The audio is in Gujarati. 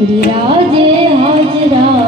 બિરાજે હાજરા.